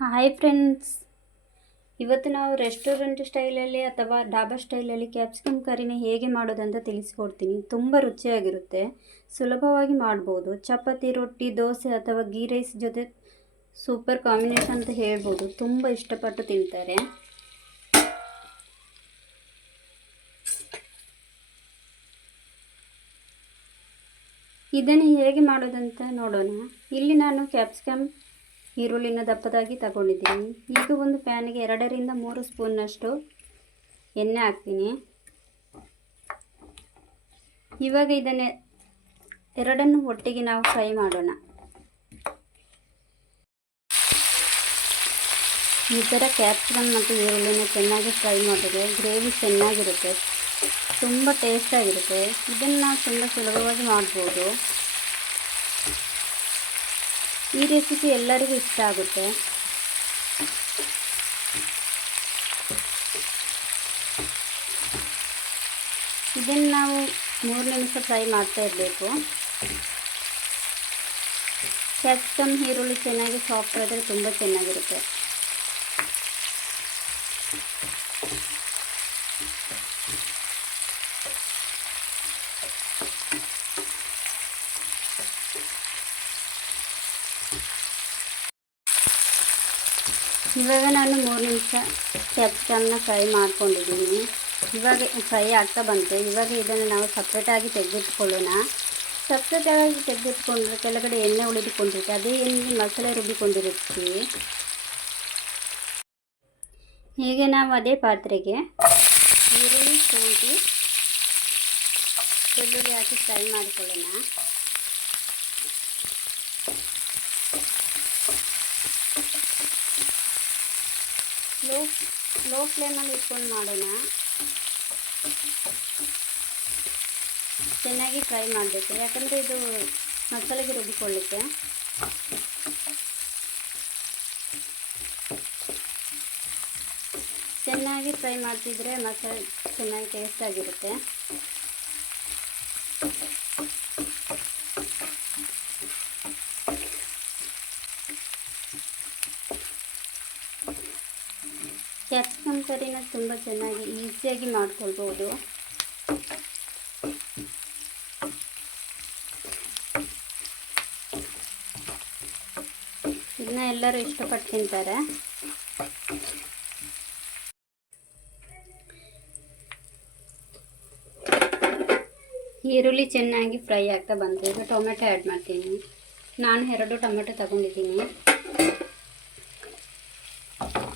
Hi friends, ಇವತ್ತು ನಾವು restaurant ಸ್ಟೈಲಲ್ಲಿ ಅಥವಾ ಡಾಬಾ ಸ್ಟೈಲಲ್ಲಿ ಕ್ಯಾಪ್ಸಿಕಮ್ ಕರಿನ ಹೇಗೆ ಮಾಡೋದಂತ ತಿಳಿಸ್ಕೊಡ್ತೀನಿ. ತುಂಬ ರುಚಿಯಾಗಿರುತ್ತೆ, ಸುಲಭವಾಗಿ ಮಾಡ್ಬೋದು. ಚಪಾತಿ, ರೊಟ್ಟಿ, ದೋಸೆ ಅಥವಾ ಗೀ ರೈಸ್ ಜೊತೆ ಸೂಪರ್ ಕಾಂಬಿನೇಷನ್ ಅಂತ ಹೇಳ್ಬೋದು. ತುಂಬ ಇಷ್ಟಪಟ್ಟು ತಿಂತಾರೆ. ಇದನ್ನು ಹೇಗೆ ಮಾಡೋದಂತ ನೋಡೋಣ. ಇಲ್ಲಿ ನಾನು ಕ್ಯಾಪ್ಸಿಕಮ್ ಈರುಳ್ಳಿನ ದಪ್ಪದಾಗಿ ತಗೊಂಡಿದ್ದೀನಿ. ಈಗ ಒಂದು ಪ್ಯಾನಿಗೆ 2 ರಿಂದ 3 ಸ್ಪೂನ್ನಷ್ಟು ಎಣ್ಣೆ ಹಾಕ್ತೀನಿ. ಇವಾಗ ಇದನ್ನು ಎರಡನ್ನು ಒಟ್ಟಿಗೆ ನಾವು ಫ್ರೈ ಮಾಡೋಣ. ಈ ಥರ ಕ್ಯಾಪ್ಸಿಕಮ್ ಮತ್ತು ಈರುಳ್ಳಿನ ಚೆನ್ನಾಗಿ ಫ್ರೈ ಮಾಡಿದ್ರೆ ಗ್ರೇವಿ ಚೆನ್ನಾಗಿರುತ್ತೆ, ತುಂಬ ಟೇಸ್ಟಾಗಿರುತ್ತೆ. ಇದನ್ನು ನಾವು ತುಂಬ ಸುಲಭವಾಗಿ ಮಾಡ್ಬೋದು. ಈ ರೆಸಿಪಿ ಎಲ್ಲರಿಗೂ ಇಷ್ಟ ಆಗುತ್ತೆ. ಇದನ್ನು ನಾವು 3 ನಿಮಿಷ ಫ್ರೈ ಮಾಡ್ತಾ ಇರಬೇಕು. ಕ್ಯಾಪ್ಸಿಕಮ್ ಈರುಳ್ಳಿ ಚೆನ್ನಾಗಿ ಸಾಫ್ಟ್ ಆದರೆ ತುಂಬ ಚೆನ್ನಾಗಿರುತ್ತೆ. ಇವಾಗ ನಾನು 3 ನಿಮಿಷ ಕ್ಯಾಪ್ಸಿಕಮ್ನ ಫ್ರೈ ಮಾಡ್ಕೊಂಡಿದ್ದೀನಿ. ಇವಾಗ ಫ್ರೈ ಆಗ್ತಾ ಬಂತು. ಇವಾಗ ಇದನ್ನು ನಾವು ಸಪ್ರೇಟಾಗಿ ತೆಗೆದಿಟ್ಕೊಳ್ಳೋಣ. ಸಪ್ರೇಟಾಗಿ ತೆಗೆದಿಟ್ಕೊಂಡ್ರೆ ಕೆಳಗಡೆ ಎಣ್ಣೆ ಉಳಿದುಕೊಂಡಿರುತ್ತೆ. ಅದೇ ಎಣ್ಣೆ ಮಸಾಲೆ ರುಬ್ಬಿಕೊಂಡಿರ್ತೀವಿ. ಹೀಗೆ ನಾವು ಅದೇ ಪಾತ್ರೆಗೆ ಈರುಳ್ಳಿ, ಶುಂಠಿ, ಬೆಳ್ಳುಳ್ಳಿ ಹಾಕಿ ಫ್ರೈ ಮಾಡಿಕೊಳ್ಳೋಣ. ಲೋ ಫ್ಲೇಮಲ್ಲಿ ಇಟ್ಕೊಂಡು ಮಾಡೋಣ. ಚೆನ್ನಾಗಿ ಫ್ರೈ ಮಾಡಬೇಕು, ಯಾಕಂದರೆ ಇದು ಮಸಾಲೆಗೆ ರುಬ್ಬಿಕೊಳ್ಳುತ್ತೆ. ಚೆನ್ನಾಗಿ ಫ್ರೈ ಮಾಡ್ತಿದ್ರೆ ಮಸಾಲೆ ಚೆನ್ನಾಗಿ ಟೇಸ್ಟಾಗಿರುತ್ತೆ. ಕ್ಯಾಪ್ಸಿಕಮ್ ಕರಿನ ತುಂಬ ಚೆನ್ನಾಗಿ ಈಸಿಯಾಗಿ ಮಾಡ್ಕೊಳ್ಬೋದು. ಇದನ್ನ ಎಲ್ಲರೂ ಇಷ್ಟಪಟ್ಟು ತಿಂತಾರೆ. ಈರುಳ್ಳಿ ಚೆನ್ನಾಗಿ ಫ್ರೈ ಆಗ್ತಾ ಬಂತು. ಈಗ ಟೊಮೆಟೊ ಆ್ಯಡ್ ಮಾಡ್ತೀನಿ. ನಾನು 2 ಟೊಮೆಟೊ ತಗೊಂಡಿದ್ದೀನಿ.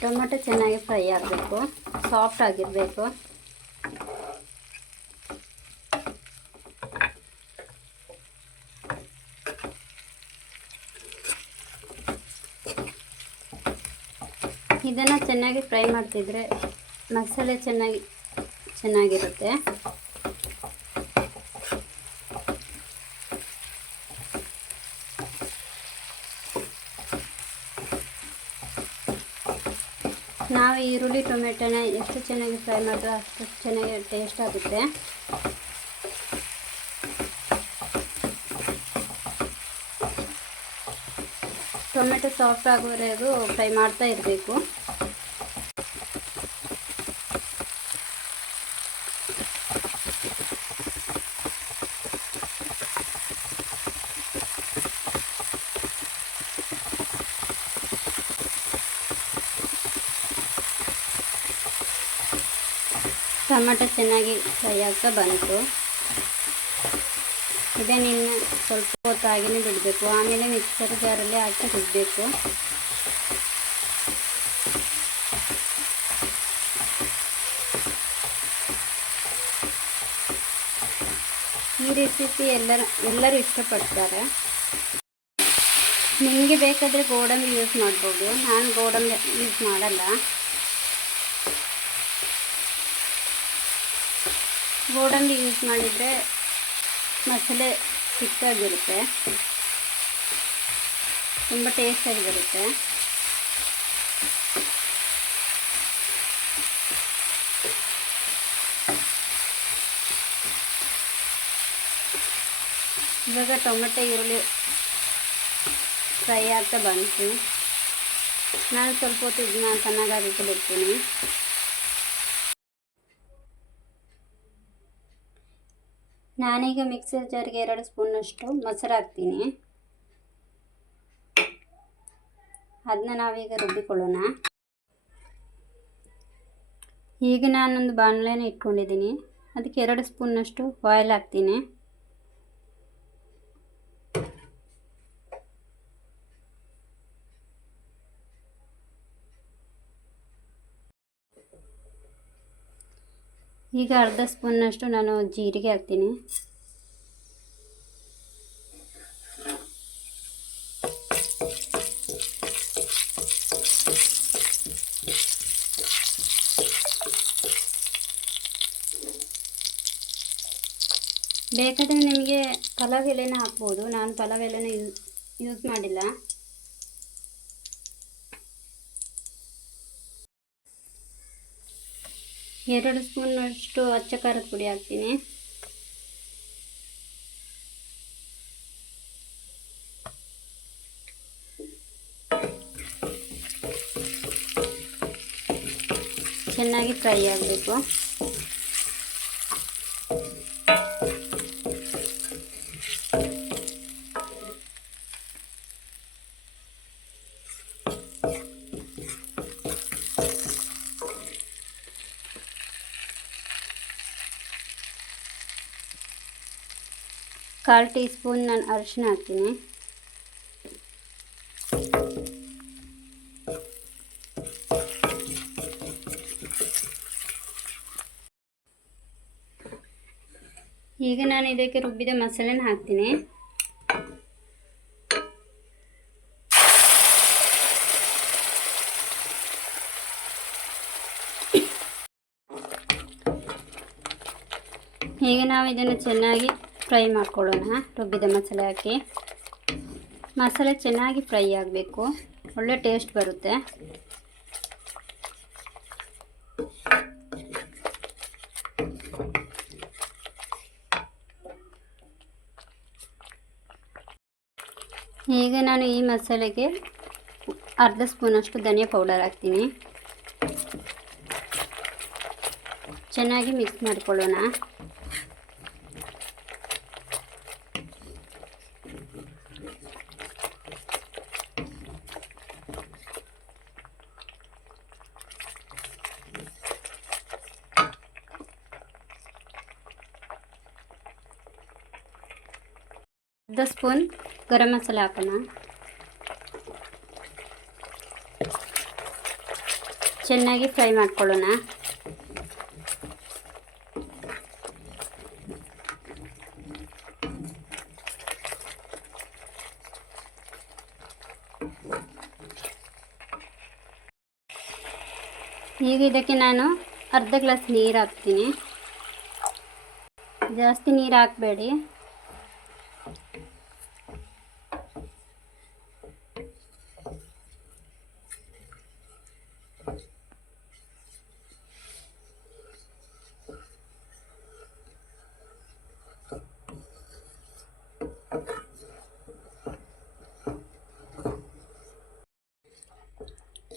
ಟೊಮೆಟೊ ಚೆನ್ನಾಗಿ ಫ್ರೈ ಆಗಬೇಕು, ಸಾಫ್ಟ್ ಆಗಿರಬೇಕು. ಇದನ್ನು ಚೆನ್ನಾಗಿ ಫ್ರೈ ಮಾಡ್ತಿದ್ರೆ ಮಸಾಲೆ ಚೆನ್ನಾಗಿರುತ್ತೆ. ನಾವು ಈರುಳ್ಳಿ ಟೊಮೆಟೊನ ಎಷ್ಟು ಚೆನ್ನಾಗಿ ಫ್ರೈ ಮಾಡಿದ್ರೆ ಅಷ್ಟು ಚೆನ್ನಾಗಿ ಟೇಸ್ಟ್ ಆಗುತ್ತೆ. ಟೊಮೆಟೊ ಸಾಫ್ಟ್ ಆಗೋವರೆಗೂ ಫ್ರೈ ಮಾಡ್ತಾ ಇರಬೇಕು. ಟೊಮೆಟೊ ಚೆನ್ನಾಗಿ ಫ್ರೈ ಆಗ್ತಾ ಬಂತು. ಇದನ್ನು ಸ್ವಲ್ಪ ಹೊತ್ತಾಗಿಯೇ ಬಿಡಬೇಕು. ಆಮೇಲೆ ಮಿಕ್ಸರ್ ಜಾರಲ್ಲಿ ಹಾಕಿ ರುಬ್ಬಬೇಕು. ಈ ರೆಸಿಪಿ ಎಲ್ಲರೂ ಇಷ್ಟಪಡ್ತಾರೆ. ನಿಮಗೆ ಬೇಕಾದರೆ ಗೋಡಂಬಿ ಯೂಸ್ ಮಾಡ್ಬೋದು. ನಾನು ಗೋಡಂಬಿ ಯೂಸ್ ಮಾಡಲ್ಲ. ಗೋಡಂಬಿ ಯೂಸ್ ಮಾಡಿದರೆ ಮಸಾಲೆ ತಿಕ್ಕಾಗಿರುತ್ತೆ, ತುಂಬ ಟೇಸ್ಟಾಗಿ ಬರುತ್ತೆ. ಇವಾಗ ಟೊಮೆಟೊ ಈರುಳ್ಳಿ ಫ್ರೈ ಆಗ್ತಾ ಬಂತು. ನಾನು ಸ್ವಲ್ಪ ಹೊತ್ತು ಇದನ್ನ ಚೆನ್ನಾಗಾಗಕ್ಕೆ ಬಿಡ್ತೀನಿ. ನಾನೀಗ ಮಿಕ್ಸರ್ ಜಾರ್ಗೆ 2 ಸ್ಪೂನಷ್ಟು ಮೊಸರು ಹಾಕ್ತೀನಿ. ಅದನ್ನ ನಾವೀಗ ರುಬ್ಬಿಕೊಳ್ಳೋಣ. ಈಗ ನಾನೊಂದು ಬಾಣಲೆನ ಇಟ್ಕೊಂಡಿದ್ದೀನಿ. ಅದಕ್ಕೆ 2 ಸ್ಪೂನಷ್ಟು ಆಯಿಲ್ ಹಾಕ್ತೀನಿ. ಈಗ ಅರ್ಧ ಸ್ಪೂನಷ್ಟು ನಾನು ಜೀರಿಗೆ ಹಾಕ್ತೀನಿ. ಬೇಕಾದರೆ ನಿಮಗೆ ಪಲಾವ್ ಎಲೆನ ಹಾಕ್ಬೋದು. ನಾನು ಪಲಾವ್ ಎಲೆನ ಯೂಸ್ ಮಾಡಿಲ್ಲ. ಎರಡು ಸ್ಪೂನಷ್ಟು ಅಚ್ಚ ಖಾರದ ಪುಡಿ ಹಾಕ್ತೀನಿ. ಚೆನ್ನಾಗಿ ಫ್ರೈ ಆಗಬೇಕು. ಕಾಲು ಟೀ ಸ್ಪೂನ್ ನಾನು ಅರಿಶಿನ ಹಾಕ್ತೀನಿ. ಈಗ ನಾನು ಇದಕ್ಕೆ ರುಬ್ಬಿದ ಮಸಾಲೆನ ಹಾಕ್ತೀನಿ. ಈಗ ನಾವು ಇದನ್ನು ಚೆನ್ನಾಗಿ ಫ್ರೈ ಮಾಡ್ಕೊಳ್ಳೋಣ. ರುಬ್ಬಿದ ಮಸಾಲೆ ಹಾಕಿ ಮಸಾಲೆ ಚೆನ್ನಾಗಿ ಫ್ರೈ ಆಗಬೇಕು, ಒಳ್ಳೆ ಟೇಸ್ಟ್ ಬರುತ್ತೆ. ಈಗ ನಾನು ಈ ಮಸಾಲೆಗೆ ಅರ್ಧ ಸ್ಪೂನಷ್ಟು ಧನಿಯಾ ಪೌಡರ್ ಹಾಕ್ತೀನಿ. ಚೆನ್ನಾಗಿ ಮಿಕ್ಸ್ ಮಾಡಿಕೊಳ್ಳೋಣ. ಅರ್ಧ ಸ್ಪೂನ್ ಗರಂ ಮಸಾಲೆ ಹಾಕೋಣ. ಚೆನ್ನಾಗಿ ಫ್ರೈ ಮಾಡ್ಕೊಳ್ಳೋಣ. ಈಗ ಇದಕ್ಕೆ ನಾನು ಅರ್ಧ ಗ್ಲಾಸ್ ನೀರು ಹಾಕ್ತೀನಿ. ಜಾಸ್ತಿ ನೀರು ಹಾಕಬೇಡಿ.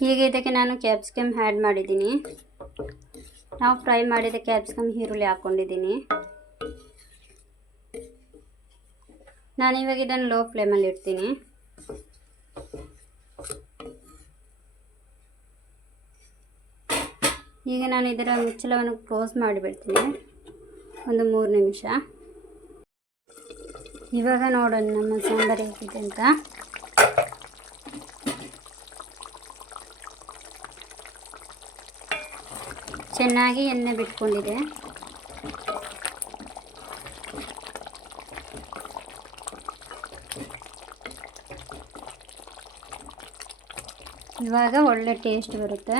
ಈಗ ಇದಕ್ಕೆ ನಾನು ಕ್ಯಾಪ್ಸಿಕಮ್ ಆ್ಯಡ್ ಮಾಡಿದ್ದೀನಿ. ನಾವು ಫ್ರೈ ಮಾಡಿದ ಕ್ಯಾಪ್ಸಿಕಮ್ ಈರುಳ್ಳಿ ಹಾಕ್ಕೊಂಡಿದ್ದೀನಿ. ನಾನಿವಾಗ ಇದನ್ನು ಲೋ ಫ್ಲೇಮಲ್ಲಿ ಇಡ್ತೀನಿ. ಈಗ ನಾನು ಇದರ ಮುಚ್ಚಳವನ್ನು ಕ್ಲೋಸ್ ಮಾಡಿಬಿಡ್ತೀನಿ ಒಂದು 3 ನಿಮಿಷ. ಇವಾಗ ನೋಡೋಣ ನಮ್ಮ ಸಾಂಬಾರು ಹೇಗಿದೆ ಅಂತ. ಚೆನ್ನಾಗಿ ಎಣ್ಣೆ ಬಿಟ್ಕೊಂಡಿದೆ. ಇವಾಗ ಒಳ್ಳೆ ಟೇಸ್ಟ್ ಬರುತ್ತೆ.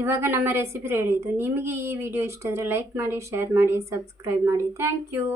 ಇವಾಗ ನಮ್ಮ ರೆಸಿಪಿ ರೆಡಿ. ನಿಮಗೆ ಈ ವಿಡಿಯೋ ಇಷ್ಟ ಆದರೆ ಲೈಕ್ ಮಾಡಿ, ಶೇರ್ ಮಾಡಿ, ಸಬ್ಸ್ಕ್ರೈಬ್ ಮಾಡಿ. Thank you.